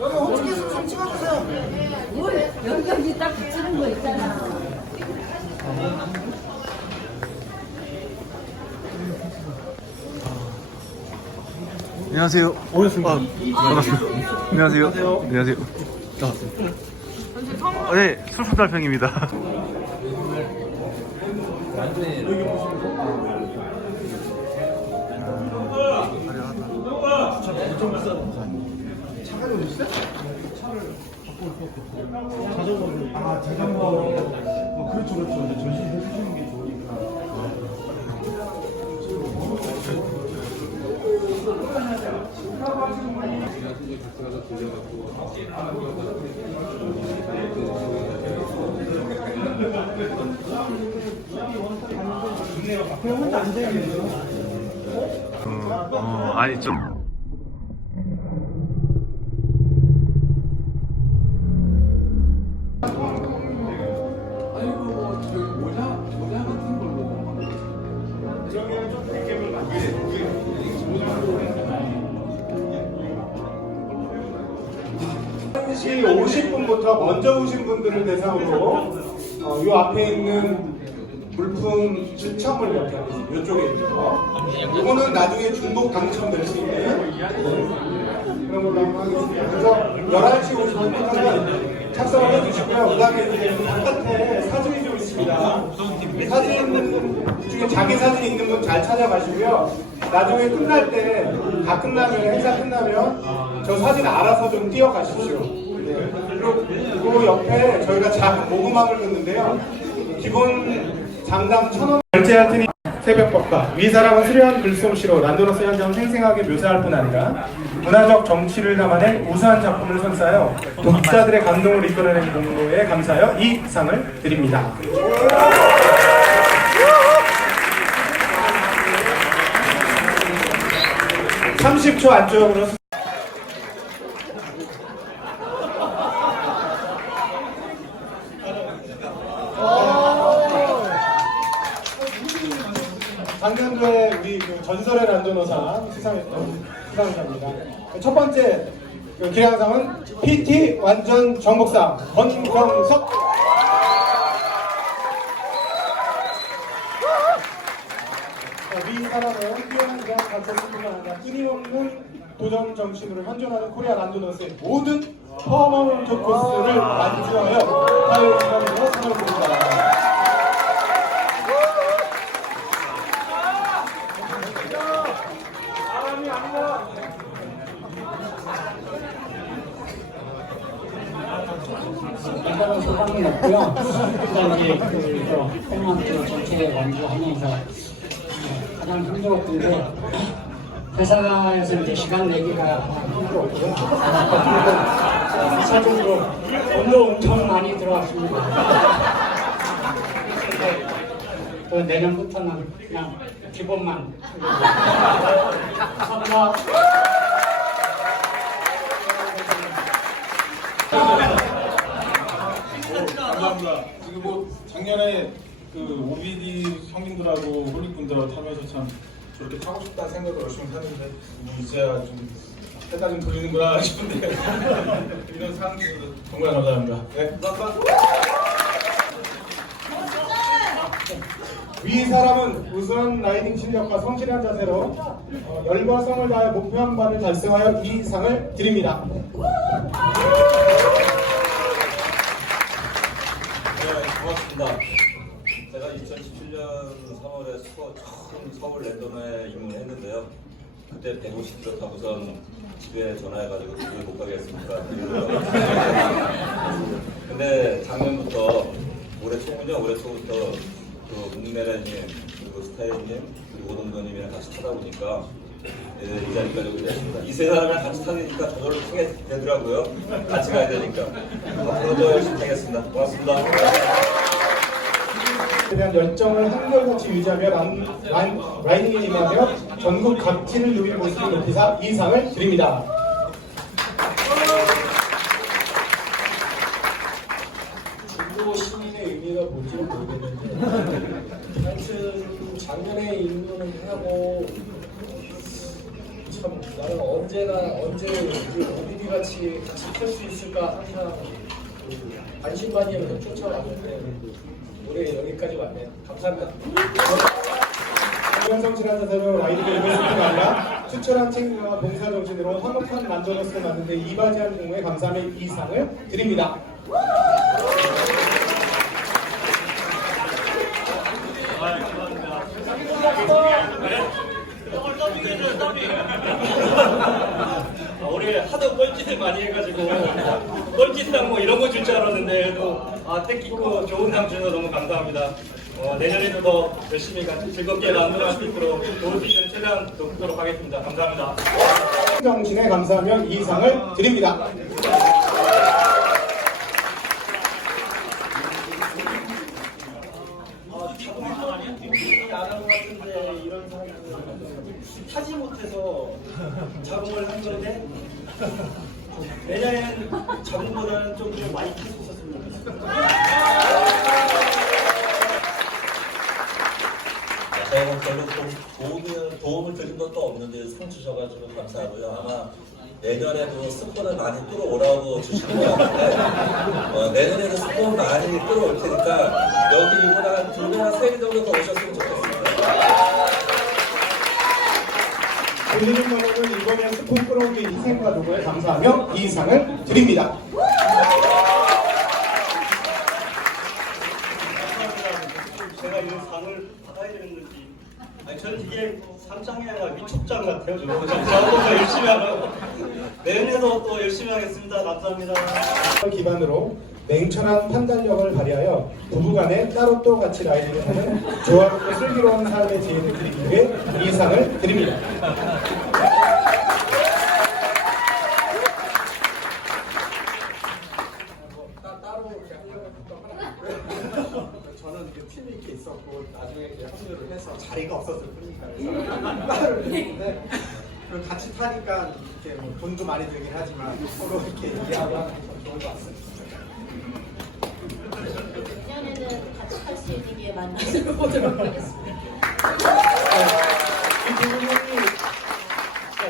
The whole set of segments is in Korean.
여기 호치키스 좀 찍어주세요. 뭘 여기 딱 붙이는 거 있잖아. 안녕하세요. 오셨습니다. 반갑습니다. 안녕하세요. 안녕하세요. 네, 술수달팽입니다. 아, 자전거. 그렇죠, 그렇죠. 전신 해주시는 게 좋으니까. 그러면 안 되겠네요. 아니 좀. 시 50분부터 먼저 오신 분들을 대상으로 이 앞에 있는 물품 추첨을 이렇게 하겠습니다. 이쪽에 있는 거. 이거는 나중에 중복 당첨될 수 있는 그런 걸로 한번 하겠습니다. 그래서 11시 50분부터는 착석을 해주시고요. 그 다음에 이제 바깥에 사진이 좀 있습니다. 이 사진 중에 자기 사진 있는 분 잘 찾아가시고요. 나중에 끝날 때, 다 끝나면, 행사 끝나면 저 사진 알아서 좀 띄워가십시오. 네. 그리고 그 옆에 저희가 작은 모금함을 뒀는데요. 기본 장당 1,000원 결제할 테니 새벽법과 위 사람은 수려한 글솜씨로 란도너스 현장을 생생하게 묘사할 뿐 아니라 문화적 정치를 담아낸 우수한 작품을 선사하여 독자들의 감동을 이끌어낸 공로에 감사하여 이 상을 드립니다. 30초 안쪽으로 작년도에 우리 전설의 란도너상 수상했던 수상자입니다. 첫 번째 기량상은 PT 완전 정복상 권경석. 위 사람은 뛰어난 기량 갖췄을 뿐만 아니라 끊임없는 도전 정신으로 현존하는 코리아 란도너스의 모든 퍼머먼트 코스를 완주하여 사회 기관으로 상을 드립니다. 일단은 소감이었고요. 일단 이제 그 홈런트 전체 완주하면서 가장 힘들었던 게 회사에서 이제 시간 내기가 힘들었고요. 그리고 사적으로 돈도 엄청 많이 들어왔습니다. 그 내년부터는 그냥 기본만. 감사합니다. 감사합니다. 지금 뭐 작년에 그 OBD 형님들하고 홀릭분들하고 타면서 참 저렇게 타고 싶다는 생각을 열심히 하는데 이제야 좀 해가 좀 돌리는구나 싶은데 이런 상황 주셔서 정말 감사합니다. 네, 감사합니다. 위 사람은 우수한 라이딩 실력과 성실한 자세로 열과 성을 다해 목표한 바를 달성하여 이 상을 드립니다. 고맙습니다. 제가 2017년 3월에 처음 서울 랜덤에 입문했는데요. 그때 150km 타고선 집에 전화해가지고 집에 못 가겠습니까? 근데 작년부터 올해 초부터 그 문메라님 그리고 스타일님 그리고 오동도님이랑 같이 타다 보니까 이 자리까지 오게 됐습니다. 이 세 사람이랑 같이 타니까 저절로 타게 되더라고요. 같이 가야 되니까. 앞으로도 열심히 타겠습니다. 고맙습니다. 대한 열정을 한결같이 유지하며 라이딩에 임하며 전국 각지를 누비는 모습을 높이사 이 상을 드립니다. 중도 시민의 의미가 뭔지는 모르겠는데 하여튼 작년에 입문을 하고 참 나는 언제 OBD 같이 펼 수 있을까 항상 반신반의하면서 쫓아왔는데 올해 여기까지 왔네요. 감사합니다. 성실한 자세로 라이드를 입을 뿐만 아니라 추천한 책임과 봉사정신으로 화목한 만족을 만드는데 이바지한 공모에 감사함의 이상을 드립니다. 올해 하도 뻘짓을 많이 해가지고 뻘짓상 뭐 이런 거 줄 줄 알았는데 또 뜻깊고 좋은 상 주셔서 너무 감사합니다. 내년에도 더 열심히 같이 즐겁게 만들어갈 수 있도록 도울 수 있는 최대한 노력하도록 하겠습니다. 감사합니다. 정신에 감사하며 이상을 드립니다. 안한 것 같은데 이런 사람들은 타지 못해서 자궁을 한 건데 내년엔 자궁보다는 좀 많이 탈 수 있었으면 좋겠습니다. 저는 별로 도움을 드린 것도 없는데 상 주셔가지고 감사하고요. 아마 내년에도 스폰을 많이 끌어오라고 주시는 것 같은데 내년에도 스폰 많이 끌어올 테니까 여기 이번에 한 2배나 3배 정도 더 오셨으면 좋겠습니다. 올리는 번호는 이번에 스폰 끌어오기 희생과 도구에 감사하며 이 상을 드립니다. 제가 이 상을 받아야 되는 건지 저는 이게 상장이 아니라 위촉장 같아요. 저보다 열심히 하라고 내년에도 또 열심히 하겠습니다. 감사합니다. 기반으로 냉철한 판단력을 발휘하여 부부간에 따로 또 같이 라이딩을 하는 조화롭고 슬기로운 삶의 지혜를 드리기 위해 이 상을 드립니다. 저는 그 팀이 이렇게 있었고 나중에 이렇게 합류를 해서 자리가 없었을 뿐이니까 따로 했는데 같이 타니까 이렇게 뭐 돈도 많이 들긴 하지만 서로 이렇게 얘기하고 하는 게 좋은 것 같습니다. 내년에는 같이 탈 수 있는 기회 만나서 보도록 하겠습니다.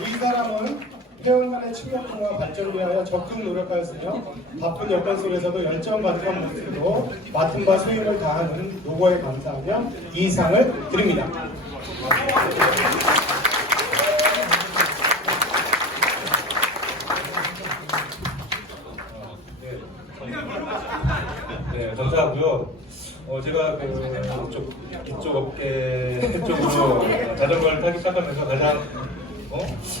이 사람은 회원간의 친목통화 발전을 위하여 적극 노력하였으며 바쁜 여건 속에서도 열정 가득한 모습으로 맡은 바 소임을 다하는 노고에 감사하며 이 상을 드립니다. 네, 감사하고요. 제가 이쪽 업계 쪽으로 자전거를 타기 시작하면서 가장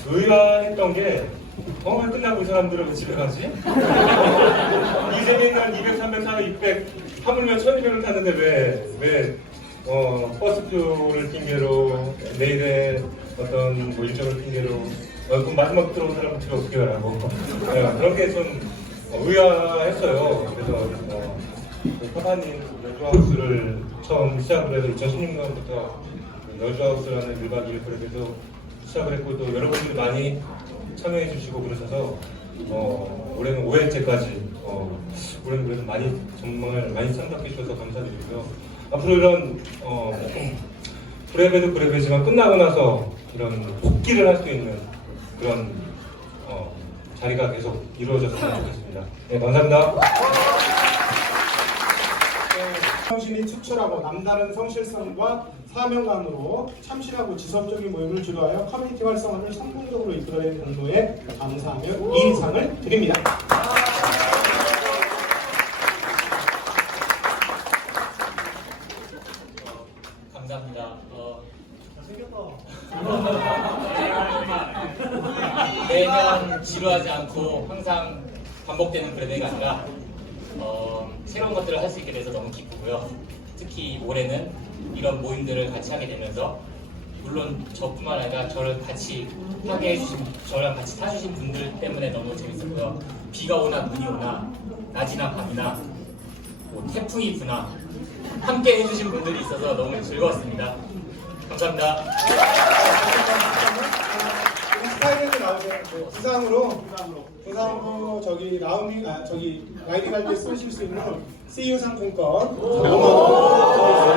의아했던 게 왜 끝나고 이 사람들은 왜 집에 가지? 이 세계는 한 200, 300, 400, 600 하물며 1200을 탔는데 왜 버스표를 핑계로 내일의 어떤 뭐 일정을 핑계로 그럼 마지막 들어온 사람은 집에 어떻게 가라고 그런 게 좀 의아했어요. 그래서 파파님 여주하우스를 처음 시작을 해서 2016년부터 여주하우스라는 1박 2일 프로그램에서 시작을 했고 또 여러분들이 많이 참여해 주시고 그러셔서 올해는 5회째까지 올해는 그래도 정말 많이 참석해 주셔서 감사드리고요. 앞으로 이런 브레베도 브레베지만 끝나고 나서 이런 복귀를 할 수 있는 그런 자리가 계속 이루어졌으면 좋겠습니다. 네, 감사합니다. 성신이 투철하고 남다른 성실성과 사명감으로 참신하고 지속적인 모임을 주도하여 커뮤니티 활성화를 성공적으로 이끌어낸 공로에 감사하며 이 상을 드립니다. 감사합니다. 매년 지루하지 않고 항상 반복되는 브레드가 아니라 새로운 것들을 할 수 있게 돼서 너무 기쁘고요. 특히 올해는 이런 모임들을 같이 하게 되면서 물론 저뿐만 아니라 저를 같이 하게 해주신, 저랑 같이 타주신 분들 때문에 너무 재밌었고요. 비가 오나 눈이 오나 낮이나 밤이나 뭐 태풍이 부나 함께 해주신 분들이 있어서 너무 즐거웠습니다. 감사합니다. 스타일에서 나오세요. 부상으로 저기 라이딩 할 때 쓰실 수 있는 CU 상품권 5만 원.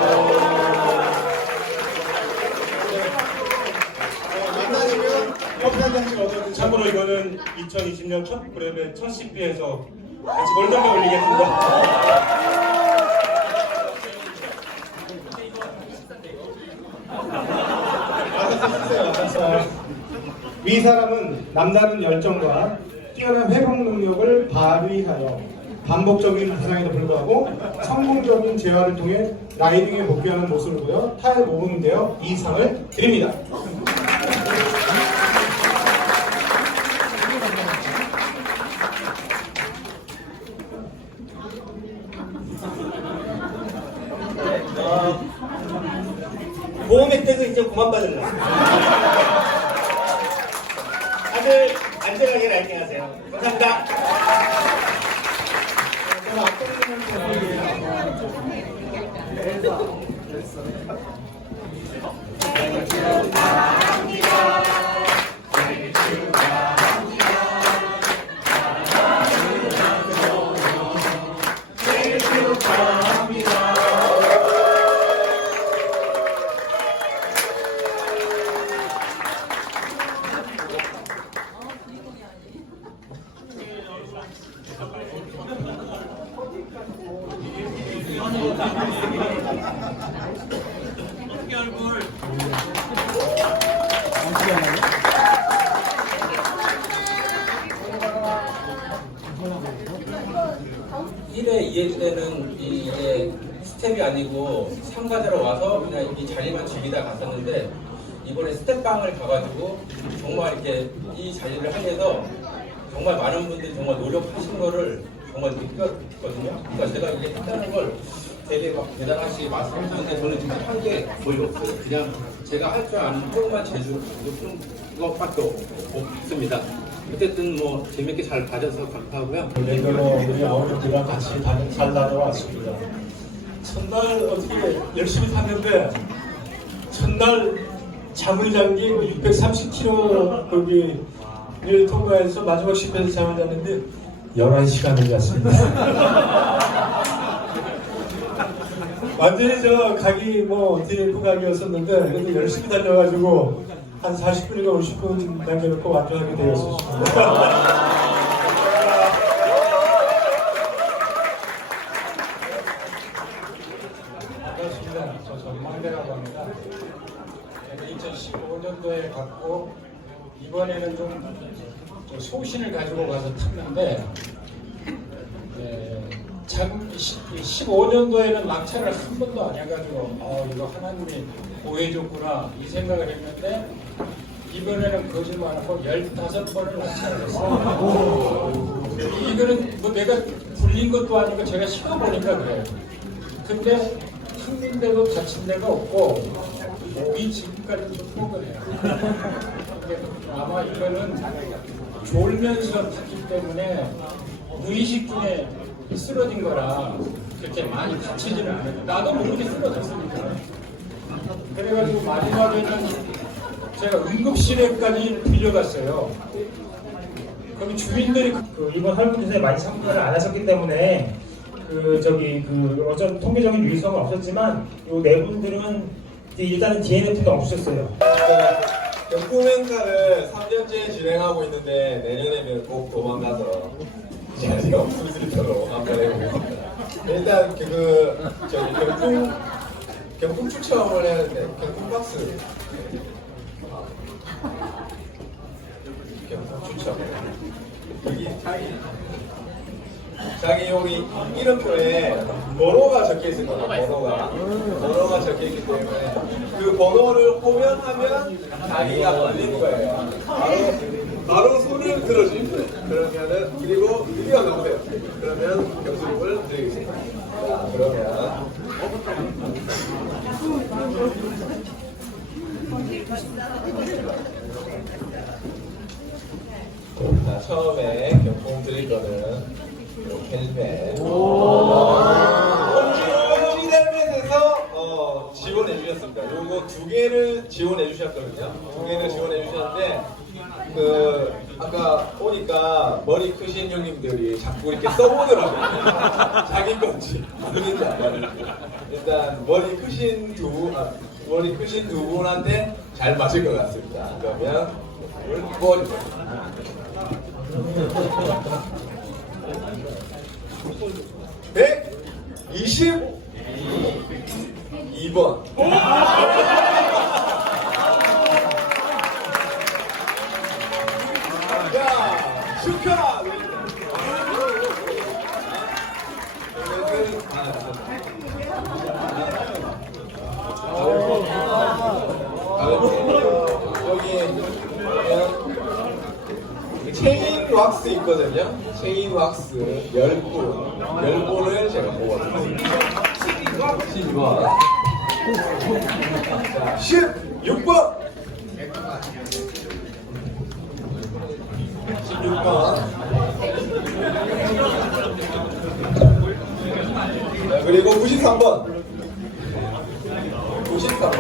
만나시면 커피 저는 2020년 첫 그랩의 첫 CP에서 같이 멀쩡히 올리겠습니다. 위 사람은 남다른 열정과 뛰어난 회복 능력을 발휘하여 반복적인 부상에도 불구하고 성공적인 재활을 통해 라이딩에 복귀하는 모습을 보여 타에 모범되어 이 상을 드립니다. 보험 혜택은 이제 그만 받을라. 다들 안전하게 라이딩하세요. 감사합니다. 이해주대는 이게 스텝이 아니고 참가자로 와서 그냥 이 자리만 즐기다 갔었는데 이번에 스텝방을 가가지고 정말 이렇게 이 자리를 하면서 정말 많은 분들이 정말 노력하신 거를 정말 느꼈거든요. 그러니까 제가 이게 했다는 걸 되게 막 대단하시 말씀하셨는데 저는 지금 한 게 거의 없어요. 그냥 제가 할 줄 아는 조금만 제주 것밖에 없습니다. 어쨌든 뭐 재밌게 잘 봐줘서 감사하고요. 내년에 우리 아우들이랑 같이 잘 다녀왔습니다. 첫날 어떻게 열심히 탔는데 첫날 잠을 잔 게 630km 거기를 통과해서 마지막 10회에서 잠을 잤는데 11시간을 잤습니다. 완전히 저 각이 뭐 DF 각이었었는데 그래도 열심히 달려가지고 한 40분인가 50분 남겨놓고 완주하게 되었습니다. 반갑습니다. 저 전망대라고 합니다. 2015년도에 갔고 이번에는 좀 소신을 가지고 가서 탔는데 15년도에는 낙차를 한 번도 안 해가지고 이거 하나님이 보여줬구나 이 생각을 했는데 이번에는 거짓말하고 15번을 낙차를 했어요. 이거는 뭐 내가 불린 것도 아니고 제가 시켜보니까 그래요. 근데 한 군데도 다친 데가 없고 몸이 지금까지 좀 포근해요. 아마 이거는 졸면서 탔기 때문에 무의식 중에 쓰러진 거라 그렇게 많이 다치지는 않아요. 나도 모르게 쓰러졌으니까. 그래가지고 마지막에는 제가 응급실에까지 빌려갔어요. 거기 주민들이 이번 설문조사에 많이 참가를 안 하셨기 때문에 어떤 통계적인 유의성은 없었지만 요 네 분들은 일단은 DNF도 없으셨어요. 경품 행사를 3년째 진행하고 있는데 내년에는 꼭 도망가서 자리가 없을 수 있도록 한번 해보겠습니다. 일단 경품 추첨을 했는데 경품 박스 경품 추첨 자기 여기 이름표에 번호가 적혀있을 거예요. 번호가 적혀있기 때문에 그 번호를 호명하면 자기가 걸린 거예요. 바로 손을 들어주는 거예요. 그러면은 그리고 뛰어넘어요. 그러면 경수를 드리겠습니다. 자, 그러면 자, 처음에 경품 드릴 거는 헬멧. 홈지 헬멧에서 지원해 주셨습니다. 요거 2개를 지원해 주셨거든요. 2개를 지원해 주셨는데 아까 오니까 머리 크신 형님들이 자꾸 이렇게 써보더라고요. 자기 건지 아닌지 알아요. 일단 머리 크신 두 분한테 잘 맞을 것 같습니다. 그러면 이걸 뽑아주세요. 축하드립니다. 여기 체인 왁스 있거든요. 체인 왁스 10분을 제가 뽑아드렸습니다. 16번 16번 그리고 93번 93번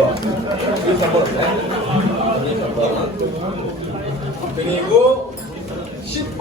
그리고 10번